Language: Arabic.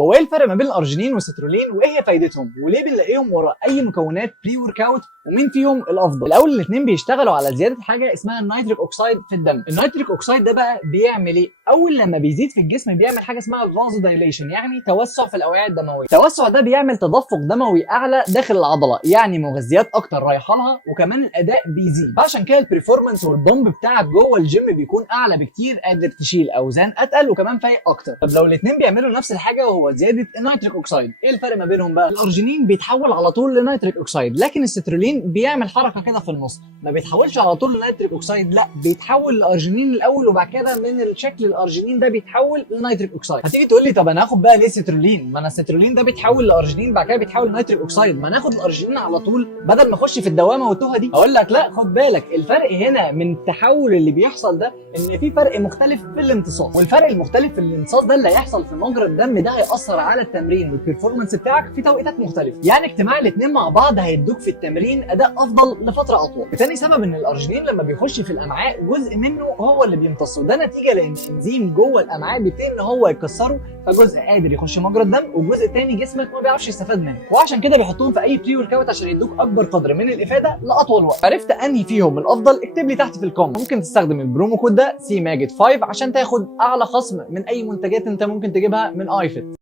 هو ايه الفرق ما بين الارجينين والسترولين وايه هي فايدتهم وليه بنلاقيهم ورا اي مكونات بري ورك اوت ومين فيهم الافضل؟ الاول الاثنين بيشتغلوا على زياده حاجه اسمها النيتريك اوكسيد في الدم. النيتريك اوكسيد ده بقى بيعمل ايه؟ اول لما بيزيد في الجسم بيعمل حاجه اسمها فازو دايليشن، يعني توسع في الاوعيه الدمويه. التوسع ده بيعمل تدفق دموي اعلى داخل العضله، يعني مغذيات اكتر رايحه لها، وكمان الاداء بيزيد. عشان كده البرفورمانس والبومب بتاعك جوه الجيم بيكون اعلى بكتير، قادر تشيل اوزان اتقل وكمان فايق اكتر. طب لو الاثنين بيعملوا نفس الحاجه وهو زياده النيتريك اوكسيد، ايه الفرق ما بينهم بقى؟ الارجينين بيتحول على طول لنيتريك اوكسيد، لكن السترولين بيعمل حركه كده في النص، ما بيتحولش على طول لنيتريك اوكسيد، لا بيتحول لارجينين الاول وبعد كده من الشكل الارجينين ده بيتحول لنيتريك اوكسيد. هتيجي تقول لي طب انا هاخد بقى ليه سترولين؟ ما انا السترولين ده بيتحول لارجينين بعد كده بيتحول لنيتريك اوكسيد، ما ناخد الارجينين على طول بدل ما اخش في الدوامه والتوهه دي. اقول لك لا، خد بالك الفرق هنا من التحول اللي بيحصل ده ان في فرق مختلف في الامتصاص، والفرق المختلف في الامتصاص ده اللي هيحصل في مجرى الدم ده هيأثر على التمرين والبرفورمانس بتاعك في توقيتات مختلفه، يعني اجتماع الاثنين مع بعض هيدوك في التمرين اداء افضل لفتره اطول. ثاني سبب ان الارجينين لما بيخش في الامعاء جزء منه هو اللي بيمتص، وده نتيجه لان الانزيم جوه الامعاء بيبتدي ان هو يكسره، فجزء قادر يخش مجرى الدم وجزء تاني جسمك ما بيعرفش يستفاد منه، وعشان كده بيحطوهم في اي بري ورك اوت عشان يدوك اكبر قدر من الافاده لاطول وقت. عرفت انهي فيهم الافضل؟ اكتب لي تحت في الكومنت. ممكن تستخدم البرومو كود ده سي ماجد 5 عشان تاخد اعلى خصم من اي منتجات انت ممكن تجيبها من ايفيت.